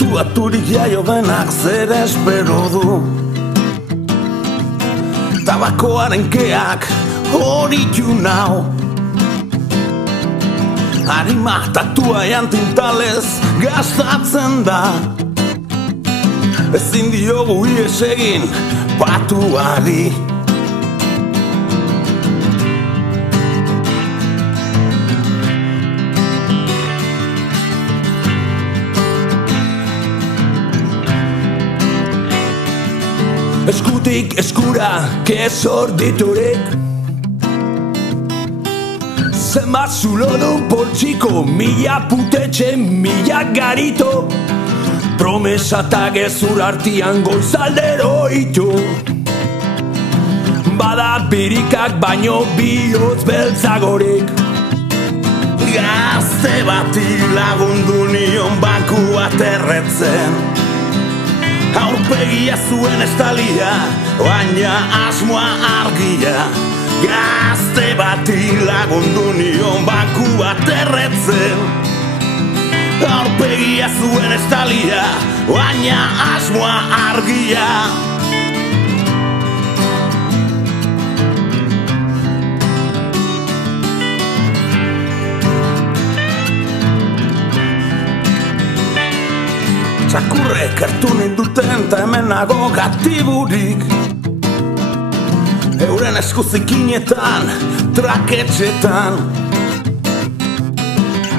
Tatuaturik jaio denak zer espero du. Tabakoaren keak horitu nau. Harima tatua jantintalez gastatzen da. Ezin diogu ies egin patuari. Eskutik eskura kezorditurik. Zenbat zulo du poltsiko, mila putetxe, mila garito. Promesa eta gezur artian goizaldero itu. Bada birikak baino bihotz beltzagorik. Gazte bati lagundu nion banku bat erretzen. Aurpegia zuen estalia, baina asmoa argia. Gazte bati lagundu nion banku bat erretzen. Aurpegia zuen estalia, baina asmoa argia. Txakurrek hartu ninduten ta hemenago gatiburik. Euren eskuzikinetan, traketxetan.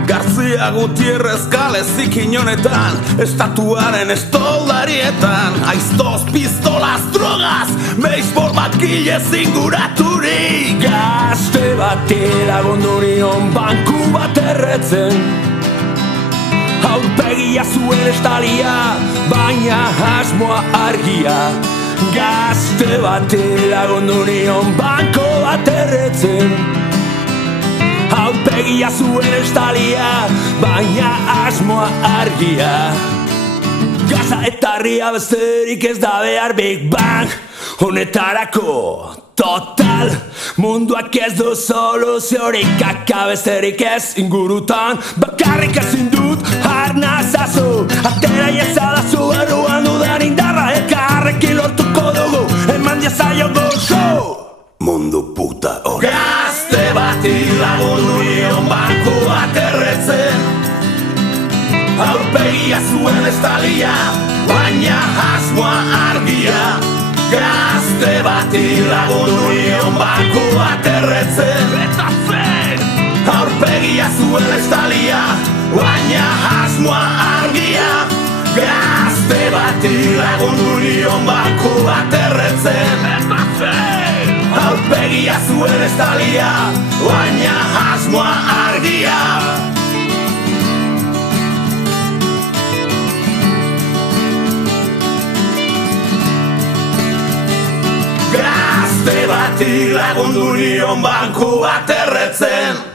García Gutierrez kalezik inonetan, estatuaren estoldarietan. Aiztoz, pistolaz, drogaz, beisbol bat gilez inguraturik. Gazte bati lagundu nion banku bat erretzen. Aurpegia zuen estalia, baina asmoa argia. Gazte bati lagundu nion banko bat erretzen. Aurpegia zuen estalia, baina asmoa argia. Gaza eta herria besterik ez da behar Big Bang honetarako. Total, munduak ez du soluziorik, akabesterik ez ingurutan. Bakarrik ezin dut arnazazu, atera iezadazu barruan dudan indarra. Elkarrekin lortuko dugu, eman diazaiogo show. Mundu puta hori. Gazte bati lagundu nion banku bat erretzen. Aurpegia zuen estalia, baina asmoa argia. Gazte bati lagundu nion banku bat erretzen. Eta zen! Aurpegia zuen estalia, baina asmoa argia. Gazte bati lagundu nion banku bat erretzen. Eta zen! Aurpegia zuen estalia, baina asmoa argia. Gazte bati lagundu nion banku bat erretzen.